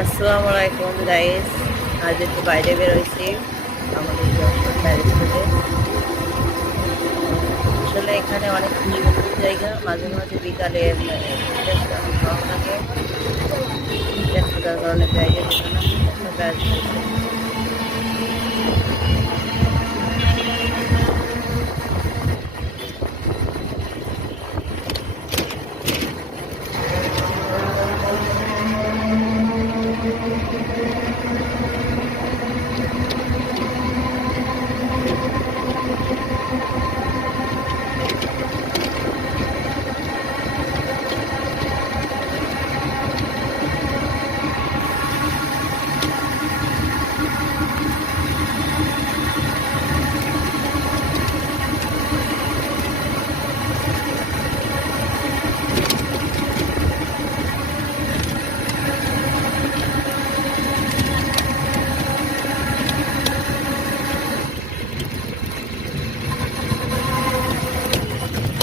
আসসালামু আলাইকুম গাইস। আজ একটু বাইরে বেরোইছি আমাদের যশোর প্যারিস থেকে। আসলে এখানে অনেক সুন্দর জায়গা, মাঝে মাঝে বিকালে ঘুরতে আসতে অনেক ভালো লাগে। ব্যস্ততার কারণে বাইরে যেতে না প্যারিস থেকে।